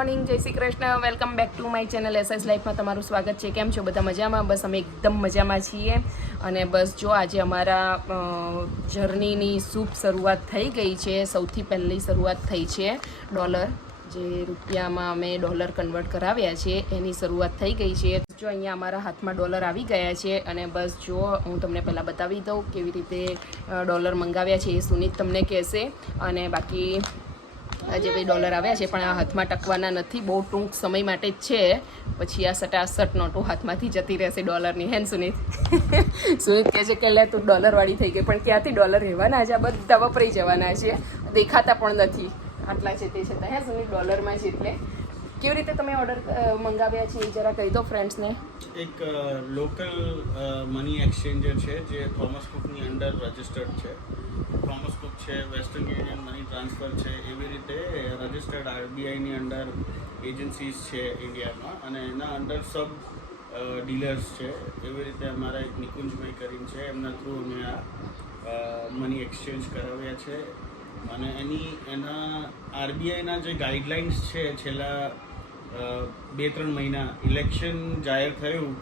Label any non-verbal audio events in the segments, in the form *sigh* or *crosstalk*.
Morning Jay Shri Krishna. Welcome back to my channel SS લાઈફમાં તમારું સ્વાગત છે. કેમ છો બધા મજામાં? બસ અમે એકદમ મજામાં છીએ. અને બસ જો આજે અમારા જર્નીની શુભ શરૂઆત થઈ ગઈ છે. સૌથી પહેલી શરૂઆત થઈ છે ડોલર જે રૂપિયામાં અમે ડોલર કન્વર્ટ કરાવ્યા છે, એની શરૂઆત થઈ ગઈ છે. જો અહીંયા અમારા હાથમાં ડોલર આવી ગયા છે અને બસ જો હું તમને પહેલાં બતાવી દઉં કેવી રીતે ડોલર મંગાવ્યા છે એ સુનિત તમને કહેશે. અને બાકી આજે ભાઈ ડોલર આવ્યા છે, પણ આ હાથમાં ટકવાના નથી. બહુ ટૂંક સમય માટે જ છે. પછી આ સટાસટ નોટો હાથમાંથી જતી રહેશે ડોલરની. હેન સુનિત *laughs* સુનિત કહે છે કે, લે, તું ડોલરવાળી થઈ ગઈ. પણ ક્યાંથી ડોલર રહેવાના? છે આ બધા વપરાઈ જવાના છે. દેખાતા પણ નથી. આટલા છે તે છતાં. હે સુનિત ડોલરમાં છે એટલે. કેવી રીતે તમે ઓર્ડર મંગાવ્યા છે? જરા કહી દો ફ્રેન્ડ્સને એક લોકલ મની એક્સચેન્જર છે, જે થોમસ કુકની અંડર રજિસ્ટર્ડ છે. થોમસ કુક છે વેસ્ટર્ન યુનિયન મની ટ્રાન્સફર છે, એવી રીતે રજિસ્ટર્ડ આરબીઆઈની અંડર એજન્સીસ છે ઇન્ડિયામાં અને એના અંડર સબ ડીલર્સ છે. એવી રીતે અમારા એક નિકુંજભાઈ કરીને છે, એમના થ્રુ અમે આ મની એક્સચેન્જ કરાવ્યા છે. અને એની, એના આરબીઆઈના જે ગાઈડલાઇન્સ છે છેલ્લા બે ત્રણ મહિના ઇલેક્શન જાહેર થયું,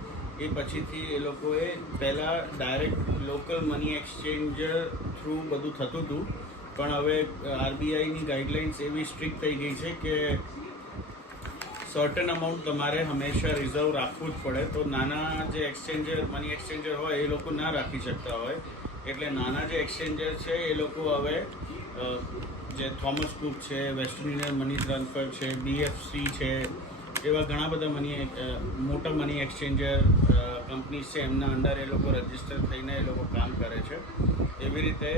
એ પછીથી એ લોકોએ પહેલાં direct local money exchanger through બધું થતું હતું. પણ હવે આરબીઆઈની ગાઈડલાઇન્સ એવી સ્ટ્રિક્ટ થઈ ગઈ છે કે સર્ટન અમાઉન્ટ તમારે હંમેશા રિઝર્વ રાખવું જ પડે. તો નાના જે એક્સચેન્જર મની એક્સચેન્જર હોય, એ લોકો ના રાખી શકતા હોય. એટલે નાના જે એક્સચેન્જર છે, એ લોકો હવે જે થોમસ કુક છે વેસ્ટર્ન યુનિયન મની ટ્રાન્સફર છે બીએફસી છે એવા ઘણા બધા મની મોટા મની એક્સચેન્જર કંપનીઝ છે એમના અંડર એ લોકો રજિસ્ટર થઈને એ લોકો કામ કરે છે એવી રીતે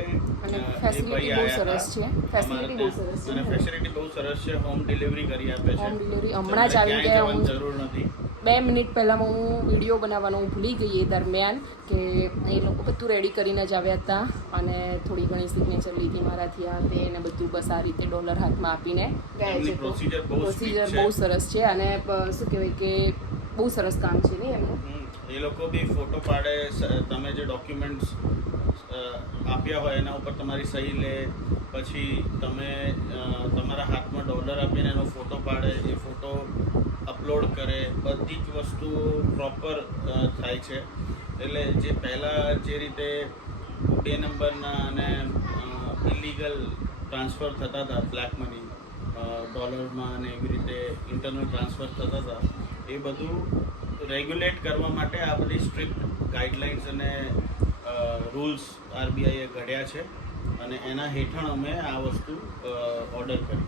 અને અ, એ facility ભાઈ બહુ સરસ છે. Facility બહુ સરસ છે. અને ફેસિલિટી બહુ સરસ છે હોમ ડિલિવરી કરી આપે છે Home delivery હમણાં જ આવી ગયા. જવાની જરૂર નથી બે મિનિટ પહેલાં હું વીડિયો બનાવવાનું ભૂલી ગઈ એ દરમિયાન કે એ લોકો બધું રેડી કરીને જ આવ્યા હતા અને થોડી ઘણી સિગ્નેચર લીધી મારાથી આ તે અને બધું બસ આ રીતે ડોલર હાથમાં આપીને. ગયા છે પ્રોસિજર. બહુ સરસ છે અને શું કહેવાય કે બહુ સરસ કામ છે ને એમનું એ લોકો બી ફોટો પાડે તમે જે ડોક્યુમેન્ટ્સ આપ્યા હોય એના ઉપર તમારી સહી લે પછી તમે તમારા હાથમાં ડોલર આપીને એનો ફોટો પાડે એ ફોટો અપલોડ કરે, બધી જ વસ્તુઓ પ્રોપર થાય છે. એટલે જે પહેલાં જે રીતે બે નંબરના અને ઇલીગલ ટ્રાન્સફર થતા હતા બ્લેક મની ડોલરમાં અને એવી રીતે ઇન્ટરનલ ટ્રાન્સફર થતા હતા, એ બધું રેગ્યુલેટ કરવા માટે આ બધી સ્ટ્રિક્ટ ગાઈડલાઇન્સ અને રૂલ્સ આરબીઆઈએ ઘડ્યા છે. અને એના હેઠળ અમે આ વસ્તુ ઓર્ડર કરી.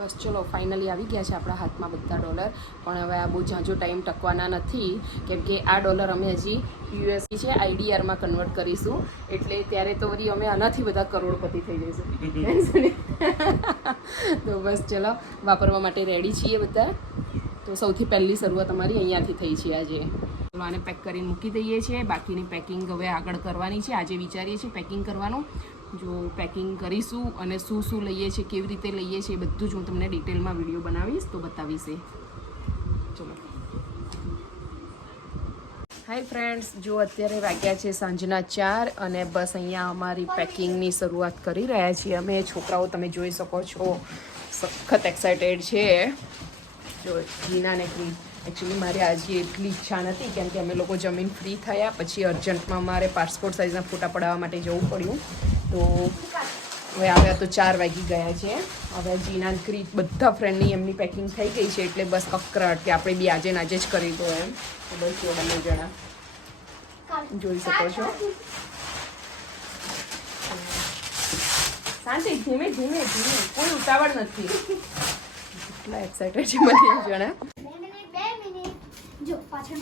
બસ ચલો ફાઇનલી આવી ગયા છે આપણા હાથમાં બધા ડોલર પણ હવે આ બહુ ઝાંઝો ટાઈમ ટકવાના નથી. કેમ કે આ ડોલર અમે હજી યુએસડી છે આઈડીઆરમાં કન્વર્ટ કરીશું. એટલે ત્યારે તો વળી અમે આનાથી બધા કરોડપતિ થઈ જઈશું. *laughs* તો બસ ચલો વાપરવા માટે રેડી છીએ બધા. તો સૌથી પહેલી શરૂઆત અમારી અહીંયાથી થઈ છે આજે. ચલો આને પેક કરીને મૂકી દઈએ છીએ. બાકીની પેકિંગ હવે આગળ કરવાની છે. આજે વિચારીએ છીએ પેકિંગ કરવાનું. જો પેકિંગ કરીશું અને શું શું લઈએ છીએ, કેવી રીતે લઈએ છીએ એ બધું જ હું તમને ડિટેલમાં વીડિયો બનાવીશ, તો બતાવીશ એ. ચલો. હાય ફ્રેન્ડ્સ જો અત્યારે વાગ્યા છે સાંજના ચાર અને બસ અહીંયા અમારી પેકિંગની શરૂઆત કરી રહ્યા છીએ. અમે છોકરાઓ, તમે જોઈ શકો છો, સખત એક્સાઇટેડ છે. જો જીનાને એકચ્યુઅલી મારે આજે એટલી ઈચ્છા નથી, કેમ કે અમે લોકો જમીન ફ્રી થયા, પછી અર્જન્ટમાં મારે પાસપોર્ટ સાઇઝના ફોટા પડાવવા માટે જવું પડ્યું. તો હવે આવ્યા તો ચાર વાગી ગયા છે. હવે જીના ક્રીત બધા ફ્રેન્ડની એમની પેકિંગ થઈ ગઈ છે એટલે બસ કકરાટ કે આપણે બી આજે આજે જ કરી દો એમ. તો બસ જો બંને જણા જોઈ શકો છો. શાંતિ, ધીમે ધીમે ધીમે. કોઈ ઉતાવળ નથી. એટલા એક્સાઇટેડ છે બંને જણા. જો, પાછળ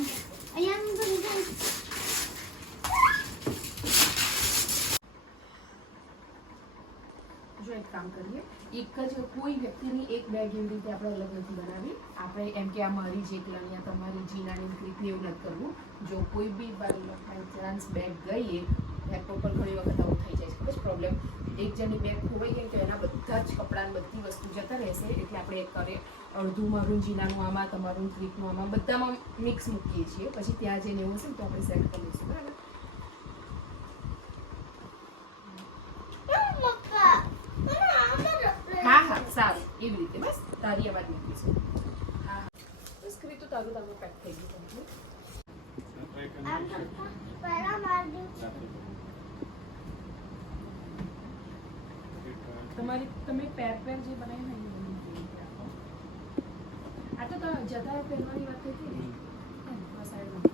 અહીંયા તો એક કામ કરીએ, એક જ કોઈ વ્યક્તિની એક બેગ એવી રીતે આપણે અલગ નથી બનાવી. આપણે એમ કે આ મારી જ એકલાની તમારી જીનાની ક્લિપની એવું નથી કરવું. જો કોઈ બી બાય ચાન્સ બેગ ગઈએ લેપટોપ પર ઘણી વખત આવું થઈ જાય છે. ખબર પ્રોબ્લેમ એક જણની બેગ ખોવાઈ ગઈ તો એના બધા જ કપડાં બધી વસ્તુ જતા રહેશે. એટલે આપણે એક કરે, અડધું મારું જીનાનું, આમાં તમારું ક્લિપનું આમાં બધામાં મિક્સ મૂકીએ છીએ. પછી ત્યાં જઈને એવું હશે તો આપણે સેટ કરીશું બરાબર મક્કા મને આમાં હા હા સારું એવી તારી અવાજ મૂકીશું હા. બસ તો તારું તારું પેક થઈ ગયું તમારી તમે પેર પેર જે બનાવી ને. આ તો તમે જતા પહેરવાની વાત થઈ હતી ને? એમ, આ side માં.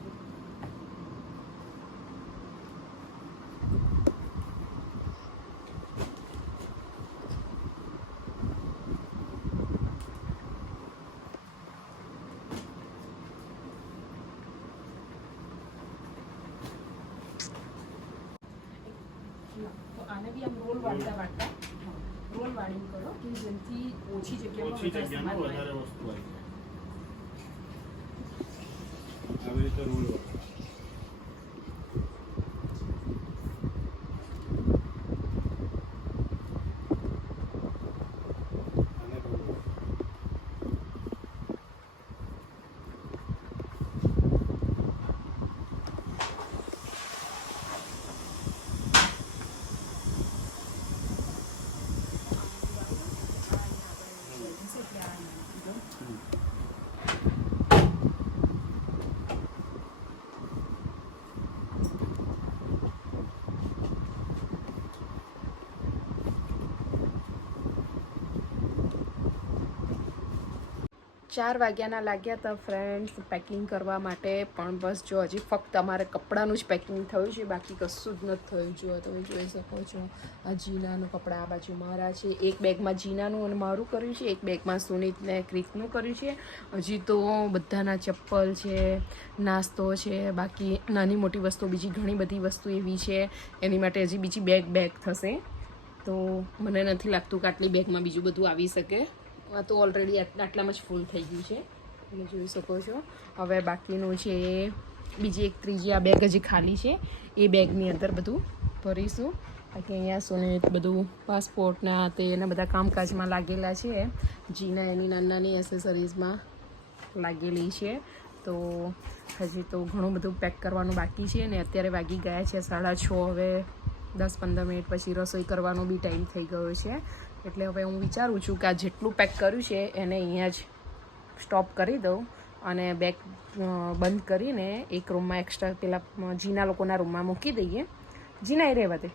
તો આને બી આમ રોલ વાળતા વાળતા રોલ વાળીને કરો કે જેનાથી ઓછી જગ્યામાં વધારે. વસ્તુ આવી આવી રીતે રૂલ ચાર વાગ્યાના લાગ્યા હતા ફ્રેન્ડ્સ પેકિંગ કરવા માટે. પણ બસ જો હજી ફક્ત અમારે કપડાનું જ પેકિંગ થયું છે, બાકી કશું જ નથી થયું. જો તમે જોઈ શકો છો. આ જીનાનું કપડાં, આ બાજુ મારા છે. એક બેગમાં જીનાનું અને મારું કર્યું છે. એક બેગમાં સુનિતને ક્રિકનું કર્યું છે. હજી તો બધાના ચપ્પલ છે, નાસ્તો છે, બાકી નાની મોટી વસ્તુ, બીજી ઘણી બધી વસ્તુ એવી છે. એની માટે હજી બીજી બેગ બેગ થશે. તો મને નથી લાગતું કે આટલી બેગમાં બીજું બધું આવી શકે. આ તો ઓલરેડી આટલામાં જ ફૂલ થઈ ગયું છે. તમે જોઈ શકો છો. હવે બાકીનું છે, બીજી એક ત્રીજી આ બેગ હજી ખાલી છે. એ બેગની અંદર બધું ભરીશું. બાકી અહીંયા સુનિત બધું પાસપોર્ટના તે એના બધા કામકાજમાં લાગેલા છે. જીના એની નાની નાની એસેસરીઝમાં લાગેલી છે. તો હજી તો ઘણું બધું પેક કરવાનું બાકી છે ને અત્યારે વાગી ગયા છે સાડા છ. હવે દસ પંદર મિનિટ પછી રસોઈ કરવાનો બી ટાઈમ થઈ ગયો છે. એટલે હવે હું વિચારું છું કે આ જેટલું પેક કર્યું છે, એને અહીંયા જ સ્ટોપ કરી દઉં અને બેગ બંધ કરીને એક રૂમમાં એક્સ્ટ્રા પેલા જીના લોકોના રૂમમાં મૂકી દઈએ. જીના એ રહેવા દે.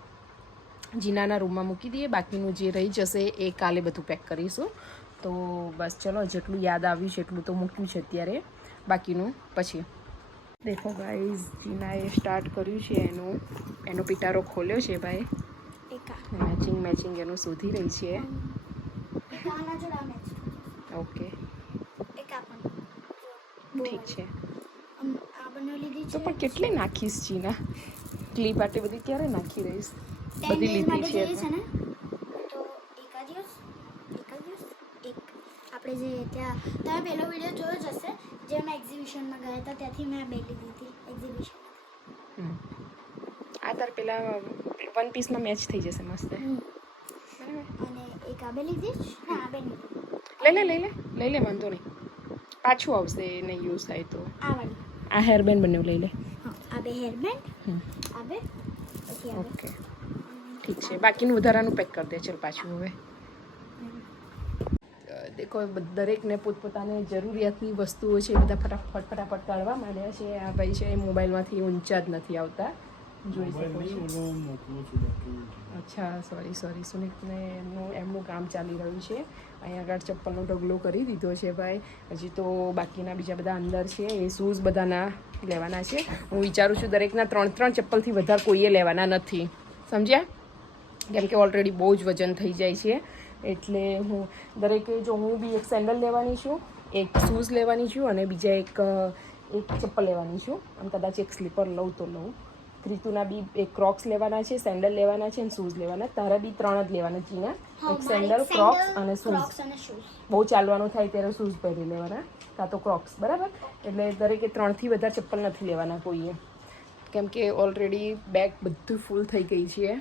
જીનાના રૂમમાં મૂકી દઈએ. બાકીનું જે રહી જશે એ કાલે બધું પેક કરીશું. તો બસ ચલો, જેટલું યાદ આવ્યું છે એટલું તો મૂક્યું છે અત્યારે. બાકીનું પછી. દેખો ગાઈઝ જીનાએ સ્ટાર્ટ કર્યું છે એનું. એનો પિટારો ખોલ્યો છે ભાઈ. મેચિંગ મેચિંગ એનું શોધી રહી છે એક આના જોડે આ ઓકે ઠીક છે. આ બંને લીધી તો પણ કેટલી નાખીશ જીના ક્લિપ આટલી બધી ક્યારે નાખી રહીશ? બધી લીધી છે આપણે જે ત્યાં તમે પહેલો વીડિયો જોયો જ હશે જે અમે એક્ઝિબિશનમાં ગયા હતા ત્યાંથી મેં બેગ લીધી હતી એક્ઝિબિશન. આ તાર પેલા વન પીસમાં મેચ થઈ જશે મસ્ત. અને એક આ બે લીધી ના આ બે લઈ લે લઈ લે. લઈ લે વાંધો નહીં. પાછું આવશે એને યુઝ થાય તો. આ હેરબેન્ડ બંને લઈ લે. આ બે હેરબેન્ડ આ બે ઓકે ઠીક છે. બાકીનું વધારાનું પેક કરી દે. ચાલ પાછું હવે. દેખો દરેકને પોતપોતાની જરૂરિયાતની વસ્તુઓ છે એ બધા ફટાફટ ફટાફટ કાઢવા માંડ્યા છે. આ ભાઈ છે એ મોબાઈલમાંથી ઊંચા જ નથી આવતા. જોઈ શકો છો અચ્છા સોરી સોરી સુનિતને એમનું એમનું કામ ચાલી રહ્યું છે. અહીંયા આગળ ચપ્પલનો ઢગલો કરી દીધો છે ભાઈ. હજી તો બાકીના બીજા બધા અંદર છે. એ શૂઝ બધાના લેવાના છે. હું વિચારું છું દરેકના ત્રણ ત્રણ ચપ્પલથી વધારે કોઈએ લેવાના નથી. સમજ્યા? કેમ કે ઓલરેડી બહુ જ વજન થઈ જાય છે. એટલે હું દરેકે જો હું બી એક સેન્ડલ લેવાની છું એક શૂઝ લેવાની છું અને બીજા એક એક ચપ્પલ લેવાની છું. અને કદાચ એક સ્લીપર લઉં તો લઉં. ક્રિતુના બી એક ક્રોક્સ લેવાના છે સેન્ડલ લેવાના છે અને શૂઝ લેવાના. તારા બી ત્રણ જ લેવાના જીના. એક સેન્ડલ ક્રોક્સ અને શૂઝ. બહુ ચાલવાનું થાય ત્યારે શૂઝ પહેરી લેવાના. કાં તો ક્રોક્સ બરાબર? એટલે દરેકે ત્રણથી વધારે ચપ્પલ નથી લેવાના કોઈએ. કેમ કે ઓલરેડી બેગ બધું ફૂલ થઈ ગઈ છે.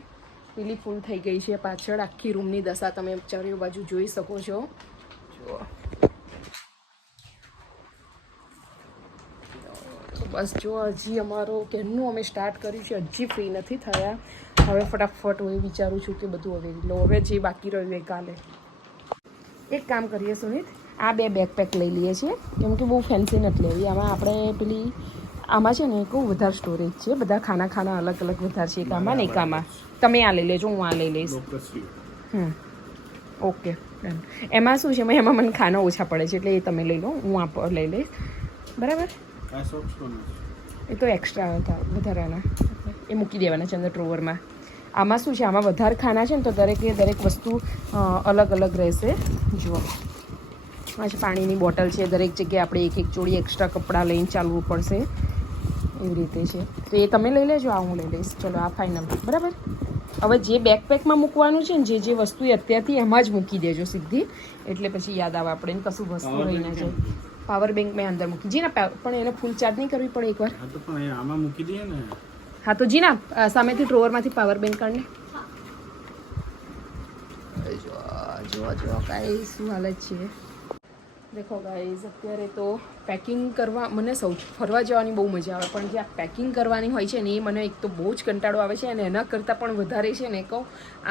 પેલી ફૂલ થઈ ગઈ છે પાછળ. આખી રૂમની દશા તમે ચારે બાજુ જોઈ શકો છો. જુઓ તો બસ જો હજી અમારો કેમનું અમે સ્ટાર્ટ કર્યું છે હજી ફ્રી નથી થયા. હવે ફટાફટ હું એ વિચારું છું કે બધું હવે લો હવે જે બાકી રહ્યું એ કાલે. એક કામ કરીએ સુનિત આ બે બેકપેક લઈ લઈએ છીએ. કેમ કે બહુ ફેન્સી નથી લેવી. આમાં આપણે પેલી આમાં છે ને એક વધારે સ્ટોરેજ છે. બધા ખાના ખાના અલગ અલગ વધારે છે એક આમાં ને એક આમાં. તમે આ લઈ લેજો હું આ લઈ લઈશ. હમ. ઓકે. એમાં. શું છે? એમાં મને ખાના ઓછા પડે છે એટલે એ તમે લઈ લો હું આ લઈ લઈશ. બરાબર? એ તો એક્સ્ટ્રા હતા વધારાના એ મૂકી દેવાના છે અંદર ડ્રોવરમાં આમાં શું છે આમાં વધારે ખાના છે ને તો દરેકે દરેક વસ્તુ અલગ અલગ રહેશે જુઓ આ છે પાણીની બોટલ છે દરેક જગ્યાએ આપણે એક એક જોડી એક્સ્ટ્રા કપડાં લઈને ચાલવું પડશે એવી રીતે છે તો એ તમે લઈ લેજો આ હું લઈ લઈશ ચલો આ ફાઇનલ બરાબર હવે જે બેકપેકમાં મૂકવાનું છે ને જે જે વસ્તુ એ અત્યારથી એમાં જ મૂકી દેજો સીધી એટલે પછી યાદ આવે આપણે કશું વસ્તુ રહી ના જાય પાવર બેંક મેં અંદર મૂકી. જી ના પણ એને ફૂલ ચાર્જ નહીં કરવી પડે એકવાર. હા તો પણ આમાં મૂકી દઈએ ને. હા તો જી ના સામેથી ડ્રોવરમાંથી પાવર બેંક કાઢને. જો જો જો કાંઈ શું હાલત છે. દેખો ગાઈઝ અત્યારે તો પેકિંગ કરવા મને સૌ, ફરવા જવાની બહુ મજા આવે, પણ જે આ પેકિંગ કરવાની હોય છે ને એ મને એક તો બહુ જ કંટાળો આવે છે અને એના કરતાં પણ વધારે છે ને કહું,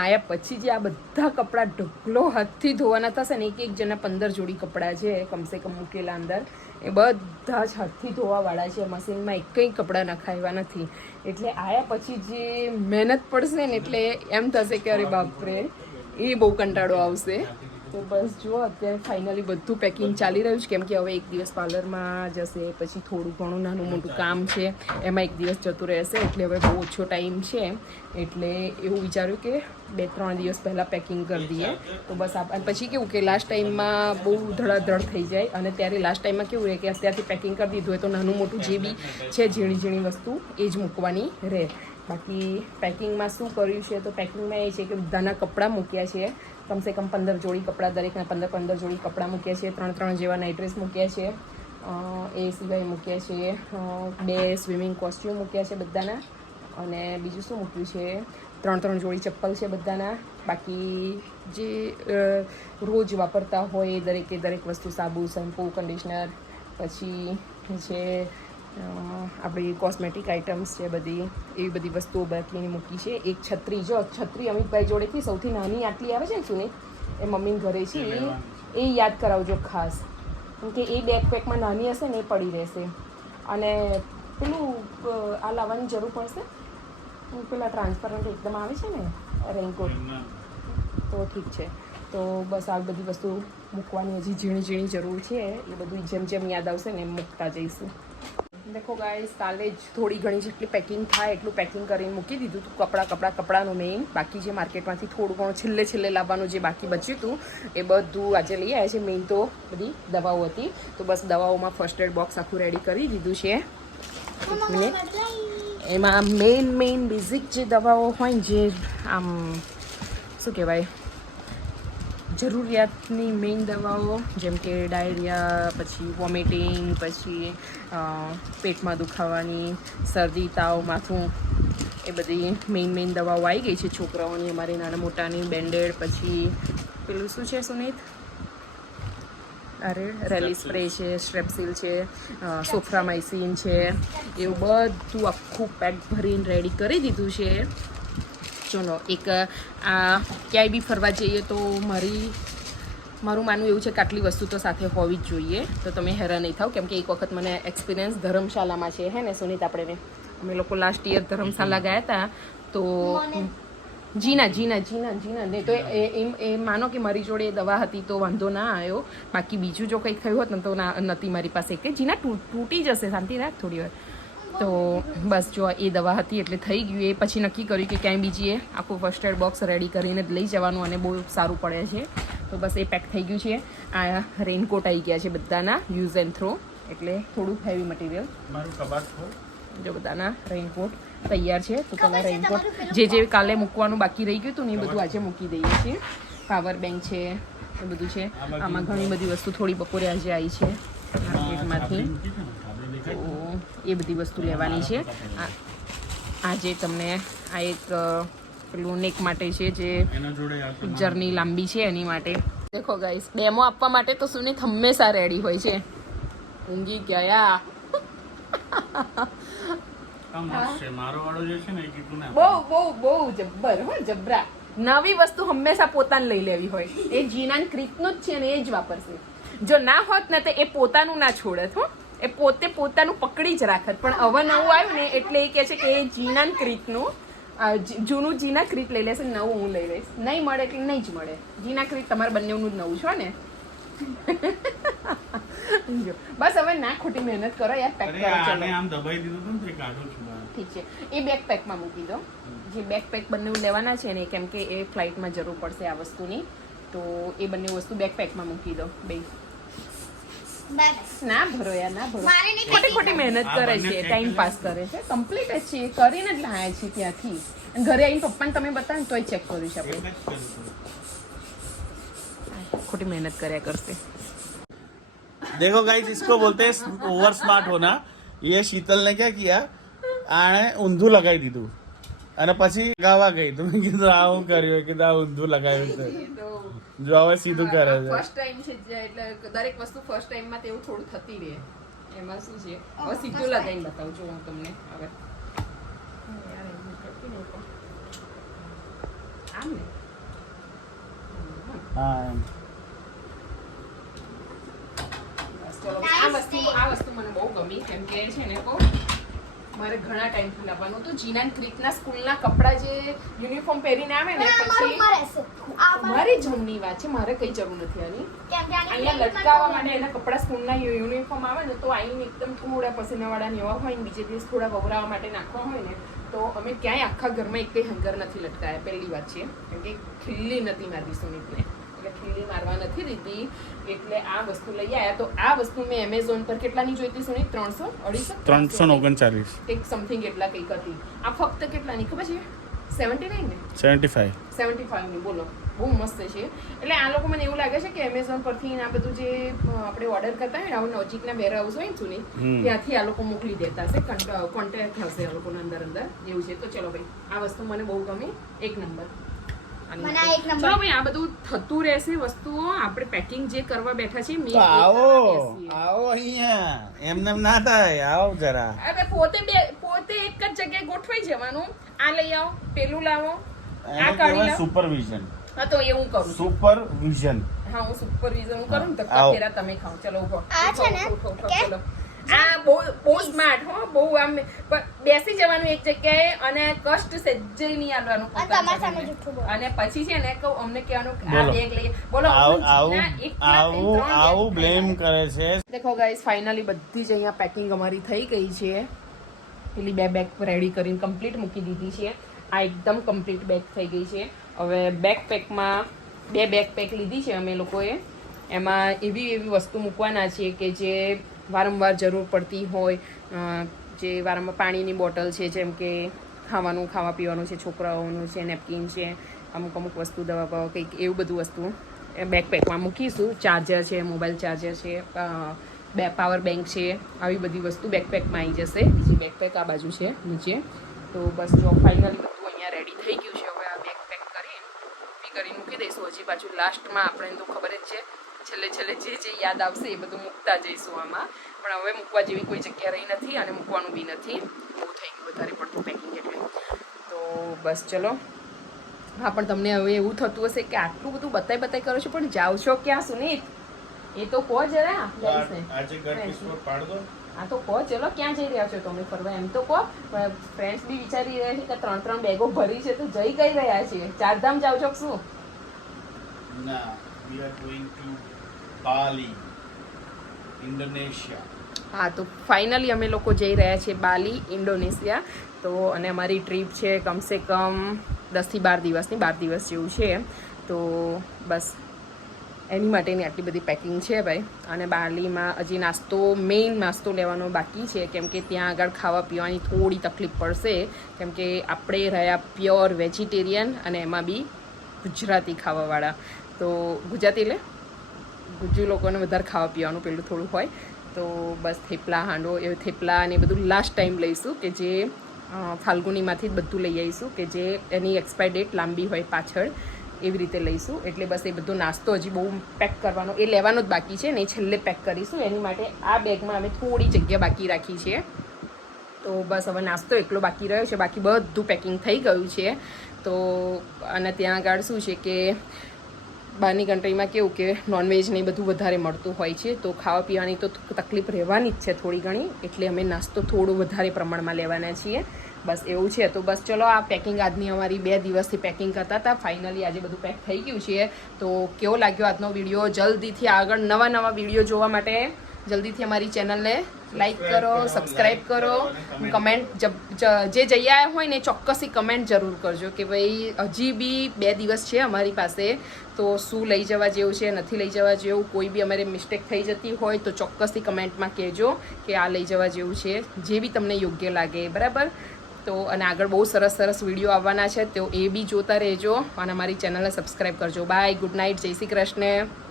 આયા પછી જે આ બધા કપડાં ઢગલો હાથથી ધોવાના થશે ને એક એક જણા પંદર જોડી કપડાં છે, કમસે કમ મૂકેલા અંદર, એ બધા જ હાથથી ધોવાવાળા છે, મશીનમાં એક કંઈ કપડાં નખાવ્યા નથી. એટલે આયા પછી જે મહેનત પડશે ને એટલે એમ થશે કે અરે બાપરે, એ બહુ કંટાળો આવશે. તો બસ જુઓ અત્યારે ફાઇનલી બધું પેકિંગ ચાલી રહ્યું છે. કેમ કે હવે એક દિવસ પાર્લરમાં જશે, પછી થોડું ઘણું નાનું મોટું કામ છે. એમાં એક દિવસ જતું રહેશે, એટલે હવે બહુ ઓછો ટાઈમ છે. એટલે એવું વિચાર્યું કે બે, ત્રણ દિવસ પહેલાં પેકિંગ કરી દઈએ. તો બસ આપ પછી કેવું કે લાસ્ટ ટાઈમમાં બહુ ધડાધડ થઈ જાય, અને ત્યારે લાસ્ટ ટાઈમમાં કેવું રહે કે અત્યારથી પેકિંગ કરી દીધું હોય તો નાનું મોટું જે બી છે, ઝીણી ઝીણી વસ્તુ, એ જ મૂકવાની રહે. બાકી પેકિંગમાં શું કર્યું છે? તો પેકિંગમાં એ છે કે બધાના કપડાં મૂક્યા છે. કમસે કમ પંદર જોડી કપડાં દરેકના પંદર પંદર જોડી કપડાં મૂક્યા છે ત્રણ ત્રણ જેવા નાઇટ ડ્રેસ મૂક્યા છે એ સિવાય મૂક્યા છે બે સ્વિમિંગ કોસ્ટ્યુમ મૂક્યા છે બધાના. અને બીજું શું મૂક્યું છે? ત્રણ ત્રણ જોડી ચપ્પલ છે બધાના. બાકી જે રોજ વાપરતા હોય દરેકે દરેક વસ્તુ સાબુ શેમ્પૂ કન્ડિશનર પછી અ, આપણી કોસ્મેટિક આઇટમ્સ છે બધી એવી બધી વસ્તુઓ બાકીની મૂકી છે. એક છત્રી જો છત્રી અમિતભાઈ જોડેથી સૌથી નાની આટલી આવે છે ને સુની એ મમ્મીને ઘરે છે એ યાદ કરાવજો ખાસ. કેમ કે એ બેકપેકમાં નાની હશે ને એ પડી રહેશે. અને પેલું આ લાવવાની જરૂર પડશે? પેલા ટ્રાન્સપરન્ટ એકદમ આવે છે ને રેઇનકોટ તો ઠીક છે. તો બસ આ બધી વસ્તુ મૂકવાની હજી ઝીણી ઝીણી જરૂર છે. એ બધું જેમ જેમ યાદ આવશે ને એમ મૂકતા જઈશું. દેખો ગાઈસ કાલે જ થોડી ઘણી જેટલી પેકિંગ થાય એટલું પેકિંગ કરીને મૂકી દીધું હતું કપડાં કપડાં કપડાનું મેઇન બાકી જે માર્કેટમાંથી થોડું ઘણું છેલ્લે છેલ્લે લાવવાનું જે બાકી બચ્યું હતું એ બધું આજે લઈ આવ્યા છે. મેઇન તો બધી દવાઓ હતી. તો બસ દવાઓમાં ફર્સ્ટ એડ બોક્સ આખું રેડી કરી દીધું છે. એમાં મેઇન મેઇન બેઝિક જે દવાઓ હોય ને જે આમ શું કહેવાય? જરૂરિયાતની મેઇન દવાઓ જેમ કે ડાયરિયા પછી વોમિટિંગ પછી પેટમાં દુખાવાની શરદી તાવ માથું એ બધી મેઇન મેઇન દવાઓ આવી ગઈ છે છોકરાઓની અમારી નાના મોટાની બેન્ડેડ પછી પેલું શું છે સુનિત? અરે રેલી સ્પ્રે છે સ્ટ્રેપસીલ છે સોફ્રામાઇસિન છે એવું બધું આખું પેક ભરીને રેડી કરી દીધું છે. ચલો એક આ ક્યાંય બી ફરવા જઈએ તો મારી મારું માનવું એવું છે કે આટલી વસ્તુ તો સાથે હોવી જ જોઈએ. તો તમે હેરાન નહીં થાવ કેમ કે એક વખત મને એક્સપિરિયન્સ ધર્મશાલામાં છે હે ને સુનિત આપણે. અમે લોકો લાસ્ટ યર ધર્મશાલા ગયા હતા તો જીના જીના જીના જીના ને તો એ એમ એ માનો કે મારી જોડે દવા હતી તો વાંધો ના આવ્યો. બાકી બીજું જો કંઈક થયું હોત ને તો નથી મારી પાસે. કે જીના તૂટી જશે શાંતિ રાખ થોડી વાર. તો બસ જો એ દવા હતી એટલે થઈ ગયું. એ પછી નક્કી કર્યું કે ક્યાંય બીજી એ આખું ફર્સ્ટ એડ બોક્સ રેડી કરીને જ લઈ જવાનું અને બહુ સારું પડે છે. તો બસ એ પેક થઈ ગયું છે. આ રેઇનકોટ આવી ગયા છે બધાના યુઝ એન્ડ થ્રો એટલે થોડું હેવી મટીરિયલ મારું જો બધાના રેઇનકોટ તૈયાર છે. તો પેલા રેઇનકોટ જે જે કાલે મૂકવાનું બાકી રહી ગયું હતું ને એ બધું આજે મૂકી દઈએ છીએ. પાવર બેંક છે એ બધું છે. આમાં ઘણી બધી વસ્તુ થોડી બપોરે આજે આવી છે માર્કેટમાંથી. એ બધી વસ્તુ લેવાની છે. આ આજે તમને આ એક પેલું નેક માટે છે જે જર્ની લાંબી છે એની માટે. દેખો ગાઈસ ડેમો આપવા માટે તો સુનિત હંમેશા રેડી હોય છે. ઊંઘી ગયા. બહુ બહુ બહુ જબ્બર હો જબરા. નવી વસ્તુ હંમેશા પોતાને લઈ લેવી હોય. એ જીનાન ક્રીતનું જ છે ને એ જ વાપરશે. જો ના હોત ને તો એ પોતાનું ના છોડત હો. એ પોતે પોતાનું પકડી જ રાખત. પણ હવે નવું આવ્યું ને એટલે એ કહે છે કે એ જીનાન ક્રીતનું જૂનું જીના ક્રીત લઈ લેશે નવું હું લઈ લઈશ. નહીં મળે એટલે નહીં જ મળે. જીના ક્રીત તમારે બંનેનું જ નવું છો ને? બસ હવે ના ખોટી મહેનત કરો યાર પેક કરો આને આમ દબાઈ દીધું તો કાઢું છું ઠીક છે. એ બેક પેકમાં મૂકી દો. જે બેક પેક બંને લેવાના છે ને કેમ કે એ ફ્લાઇટમાં જરૂર પડશે આ વસ્તુની. તો એ બંને વસ્તુ બેક પેકમાં મૂકી દો બે ના ભરો યાર ના ભરો મારે નહીં ખોટી ખોટી મહેનત આ કરે બંને છે pack ટાઈમ લે. પાસ કરે છે કમ્પ્લીટ જ છે કરીને જ લાયા છીએ ત્યાંથી અને ઘરે આવીને પપ્પાને તમે બતાવો ને તોય ચેક કરીશ આપણે એક જ કરું છું. ખોટી મહેનત કર્યા કરશે देखो गाइस इसको बोलते हैं ओवर स्मार्ट होना ये शीतल ने क्या किया આણે ઊંધું લગાવી દીધું અને પછી ગાવા ગઈ. તો મેં કીધું આ હું કર્યું? કીધું આ ઊંધું લગાવ્યું છે. જો હવે સીધું કરે છે. ફર્સ્ટ ટાઈમ છે એટલે દરેક વસ્તુ ફર્સ્ટ ટાઈમમાં તેવું થોડું થતી રહે. એમાં શું છે? હવે સીધું લગાવીને બતાવું છું હું તમને હવે. આમ ને? હા એમ. આ વસ્તુ આ વસ્તુ મને બહુ ગમી. કેમ કે છે ને કહું મારે ઘણા ટાઈમથી લાવવાનું હતું. જીનાન ક્રિકના સ્કૂલના કપડાં જે યુનિફોર્મ પહેરીને આવે ને પછી મારું જમની વાત છે મારે કઈ જરૂર નથી આની. અહીંયા લટકાવવા માટે એના કપડા સ્કૂલના યુનિફોર્મ આવે ને તો અહીં એકદમ થોડા પસીનાવાળા ને એવા હોય ને બીજે દિવસ થોડા વવરાવા માટે નાખવા હોય ને તો અમે ક્યાંય આખા ઘરમાં એક કંઈ હંગર નથી લટકાયા પહેલી વાત છે. કેમ કે ખીલ્લી નથી મારી એટલે ખીલ્લી મારવા નથી દીધી એટલે આ વસ્તુ લઈ આવ્યા તો આ વસ્તુ મેં એમેઝોન પર કેટલાની જોઈતી સુની? ત્રણસો? અઢીસો? ત્રણસો ઓગણચાલીસ. એક સમથિંગ એટલા કંઈક હતી. આ ફક્ત કેટલાની ખબર છે? સેવન્ટી નાઇન ને? સેવન્ટી ફાઈવ સેવન્ટી ફાઈવની બોલો. બહુ મસ્ત છે. એટલે આ લોકો મને એવું લાગે છે કે એમેઝોન પરથી આ બધું જે આપણે ઓર્ડર કરતા હોય ને આવું નજીકના વેર હાઉસ હોય ને સુની ત્યાંથી આ લોકો મોકલી દેતા હશે. કોન્ટેક્ટ થશે આ લોકોના અંદર અંદર. એવું છે. તો ચલો ભાઈ આ વસ્તુ મને બહુ ગમી. એક નંબર ચલો ભાઈ આ બધું થતું રહેશે વસ્તુઓ. આપણે પેકિંગ જે કરવા બેઠા છે મે આવો આવો અહીંયા. એમને એમ ના થાય આવો જરા. અરે પોતે બે પોતે એક જ જગ્યાએ ગોઠવાઈ જવાનું. આ લઈ આવો પેલું લાવો આ કાઢી લાવો. સુપરવિઝન હા તો એ હું કરું સુપરવિઝન હા હું સુપરવિઝન હું કરું ને ધક્કા ફેરા તમે ખાઓ. ચલો ઊભો. આ છે ને? ચલો. આ બહુ બહુ સ્માર્ટ હો બહુ આમ પણ બેસી જવાનું એક જગ્યાએ અને કષ્ટ સજ્જય નહીં આવવાનું અને તમારા સામે જૂઠું બોલો. અને પછી છે ને કહું અમને કહેવાનું કે આ બેગ લઈએ. બોલો આવું આવું બ્લેમ કરે છે. દેખો ગાઈસ ફાઇનલી બધી જ અહીંયા પેકિંગ અમારી થઈ ગઈ છે. પેલી બે બેગ રેડી કરીને કમ્પ્લીટ મૂકી દીધી છે. આ એકદમ કમ્પ્લીટ બેગ થઈ ગઈ છે. હવે બેક પેકમાં બે બેગ પેક લીધી છે અમે લોકોએ. એમાં એવી એવી વસ્તુ મૂકવાના છે કે જે વારંવાર જરૂર પડતી હોય જે વારંવાર પાણીની બોટલ છે, જેમ કે ખાવાનું, ખાવા પીવાનું છે, છોકરાઓનું છે, નેપકિન છે, અમુક અમુક વસ્તુ, દવા પાવા, કંઈક એવું બધું વસ્તુ બેકપેકમાં મૂકીશું. ચાર્જર છે મોબાઈલ ચાર્જર છે બે પાવર બેંક છે, આવી બધી વસ્તુ બેકપેકમાં આવી જશે. બીજી બેકપેક આ બાજુ છે, નીચે. તો બસ જો ફાઇનલી બધું અહીંયા રેડી થઈ ગયું છે, હવે આ બેકપેક કરી ઊભી કરી મૂકી દઈશું. હજી પાછું લાસ્ટમાં આપણે તો ખબર જ છે છેલ્લે છેલ્લે જે જે યાદ આવશે એ બધું મૂકતા જઈશું આમાં. પણ હવે મૂકવા જેવી કોઈ જગ્યા રહી નથી અને મૂકવાનું બી નથી. બહુ થઈ ગયું વધારે પડતું પેકિંગ એટલે. તો બસ ચલો. હા પણ તમને હવે એવું થતું હશે કે આટલું બધું બતાઈ બતાઈ કરો છો પણ જાઓ છો ક્યાં સુનીત એ તો કહો જરા. હા તો કહો ચલો ક્યાં જઈ રહ્યા છો તમે ફરવા? એમ તો કહો. ફ્રેન્ડ્સ બી વિચારી રહ્યા છે કે ત્રણ ત્રણ બેગો ભરી છે તો જઈ કઈ રહ્યા છે ચારધામ જાવ છો શું? ના we are going to Bali, Indonesia. હા, તો ફાઇનલી અમે લોકો જઈ રહ્યા છીએ બાલી, ઇન્ડોનેશિયા. તો અને અમારી ટ્રીપ છે કમસે કમ દસથી બાર દિવસની, બાર દિવસ જેવું છે. તો બસ, એની માટેની આટલી બધી પેકિંગ છે ભાઈ. અને બાલીમાં હજી નાસ્તો મેઇન નાસ્તો લેવાનો બાકી છે. કેમ કે ત્યાં આગળ ખાવા પીવાની થોડી તકલીફ પડશે. કેમ કે આપણે રહ્યા પ્યોર વેજીટેરિયન અને એમાં બી ગુજરાતી ખાવાવાળા. તો ગુજરાતી એટલે ગુજ્જુ લોકોને વધારે ખાવા પીવાનું પેલું થોડું હોય, તો બસ થેપલા હાંડો એ થેપલા ને એ બધું લાસ્ટ ટાઈમ લઈશું કે જે ફાલ્ગુનીમાંથી જ બધું લઈ આવીશું કે જે એની એક્સપાયર ડેટ લાંબી હોય પાછળ, એવી રીતે લઈશું. એટલે બસ એ બધો નાસ્તો હજી બહુ પેક કરવાનો, એ લેવાનો જ બાકી છે ને એ છેલ્લે પેક કરીશું. એની માટે આ બેગમાં અમે થોડી જગ્યા બાકી રાખી છે. તો બસ હવે નાસ્તો એકલો બાકી રહ્યો છે. બાકી બધું પેકિંગ થઈ ગયું છે. તો અને ત્યાં આગળ શું છે કે બહારની કન્ટ્રીમાં કેવું કે નોનવેજ ને બધું વધારે મળતું હોય છે, તો ખાવા પીવાની તો તકલીફ રહેવાની જ છે થોડી ઘણી, એટલે અમે નાસ્તો થોડો વધારે પ્રમાણમાં લેવાના છીએ. બસ એવું છે. તો બસ ચલો, આ પેકિંગ આજની અમારી બે દિવસથી પેકિંગ કરતા હતા. ફાઇનલી આજે બધું પેક થઈ ગયું છે. તો કેવો લાગ્યો આજનો વીડિયો જલ્દીથી આગળ નવા નવા વીડિયો જોવા માટે? જલ્દીથી અમારી ચેનલને લાઈક કરો સબસ્ક્રાઈબ કરો કમેન્ટ જે આવ્યા હોય ને ચોક્કસથી કમેન્ટ જરૂર કરજો કે ભાઈ હજી બી બે દિવસ છે અમારી પાસે, તો શું લઈ જવા જેવું છે, નથી લઈ જવા જેવું, કોઈ બી અમારે મિસ્ટેક થઈ જતી હોય તો ચોક્કસથી કમેન્ટમાં કહેજો કે આ લઈ જવા જેવું છે, જે બી તમને યોગ્ય લાગે, બરાબર? તો અને આગળ બહુ સરસ સરસ વીડિયો આવવાના છે, તો એ બી જોતા રહેજો અને અમારી ચેનલને સબસ્ક્રાઈબ કરજો. બાય ગુડ નાઇટ જય શ્રી કૃષ્ણ.